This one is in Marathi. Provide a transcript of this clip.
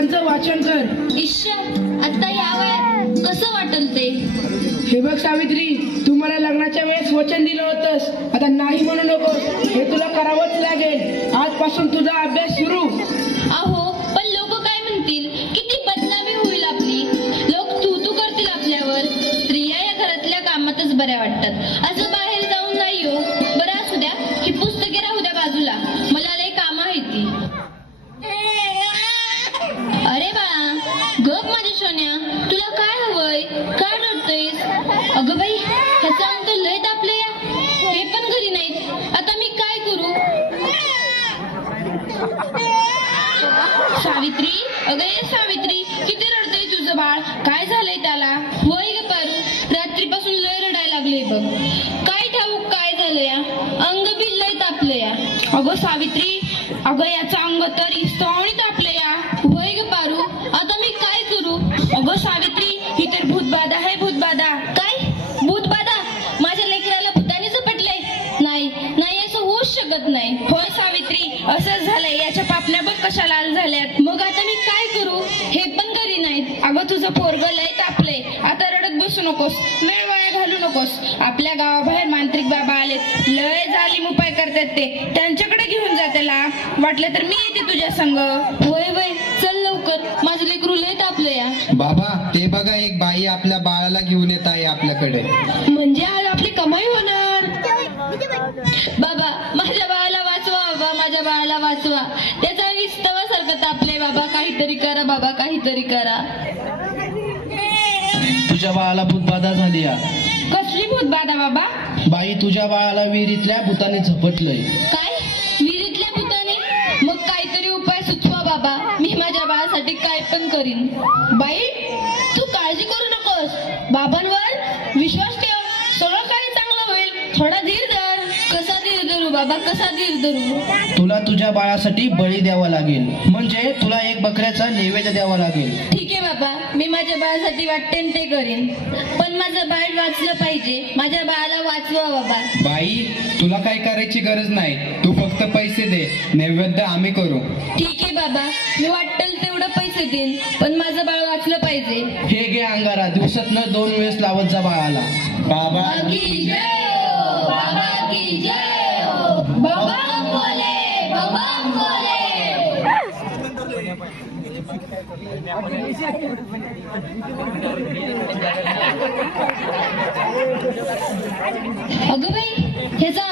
श्लोकांचं वाचन कर. इश्श, आता या वयात कसं वाटल ते? हे बघ सावित्री, तू मला लग्नाच्या वेळेस वचन दिलं होतंस, आता नाही म्हणू नकोस. हे तुला करावंच लागेल. आजपासून तुझा अभ्यास सुरू. अहो, पण लोक काय म्हणतील? किती बदनामी होईल आपली. लोक तू करतील आपल्यावर. स्त्रिया या घरातल्या कामातच बऱ्या वाटतात, असं बाहेर जाऊन नाही हो. बरं असू द्या, ही पुस्तके राहू द्या बाजूला, मला लय काम आहे ती. अरे बाळा, गप माझ्या सोन्या, तुला काय हवंय? काय रडतयस? अगं बाई, ह्याचा अंग तर लय तापले या. हे पण घरी नाहीत, आता मी काय करू? सावित्री, अगं ये सावित्री, किती रडतय तुझं बाळ? काय झालंय त्याला? होय ग पारू, रात्रीपासून लय रडायला लागले बघ. काय ठाऊक काय झालं या? अंग बी लय तापलं या. अगं सावित्री, अगं याचं अंग तर इस्तवणी तापलं या. होय ग पारू, आता मी काय करू? अगं सावित्री, ही तर भूतबाधा आहे, भूतबाधा. काय भूतबाधा? माझ्या लेकराला भूताने झपटले? नाही नाही, असं होऊच शकत नाही. होय सावित्री, असंच झालंय. याच्या पापण्या बघ कशा लाल झाल्यात. मग आता मी काय करू? हे पण घरी नाहीत. अगं तुझं पोरगं लय तापलंय, आता रडत बसू नकोस, वेळ वाया घालू नकोस. आपल्या गावाबाहेर मांत्रिक बाबा आलेत, लय जालीम उपाय करतात ते. त्यांच्याकडे घेऊन जा त्याला. वाटलं तर मी येते तुझ्या संग. होय वय, चल लवकर, माझं लेकरू लय तापलं या. बाबा, ते बघा, एक बाई आपल्या बाळाला घेऊन येत आहे आपल्याकडे. म्हणजे आज आपली कमाई होणार. बाबा, माझ्या बाळाला वाचवा. बाबा, माझ्या बाळाला वाचवा. त्याचा इस्तवासारखं तापले. बाबा, काहीतरी करा. बाबा, काहीतरी करा. तुझ्या बाळाला भूतबाधा झाली या. कसली भूतबाधा बाबा? बाई, तुझ्या बाळाला विहिरीतल्या भूताने झपटलंय. काय? विहिरीतल्या भूताने? मग काहीतरी उपाय सुचवा बाबा, मी माझ्या बाळासाठी काय पण करीन. बाई, तू काळजी करू नकोस. बाबांवर विश्वास ठेव, सगळं काही चांगलं होईल. थोडा धीर धर. कसा धीर धरू बाबा, कसा धीर धरू? तुला तुझ्या बाळासाठी बळी द्यावा लागेल, म्हणजे तुला एक बकऱ्याचा नैवेद्य द्यावा लागेल. ठीक आहे बाबा, मी माझ्या बाळासाठी वाटते ते करीन, पण माझं बाळ वाचलं पाहिजे. माझ्या बाळाला वाचवा बाबा. बाई, तुला काय करायची गरज नाही, तू फक्त पैसे दे, नैवेद्य आम्ही करू. ठीक आहे बाबा, मी वाटेल तेवढं पैसे देईन, पण माझं बाळ वाचलं पाहिजे. हे घे अंगारा, दिवसातनं 2 वेळेस लावत जा बाळाला. बाबा की जय हो, बाबा की जय हो. बाबा बोले, बाबा बोले. अगं बाई, ह्याचा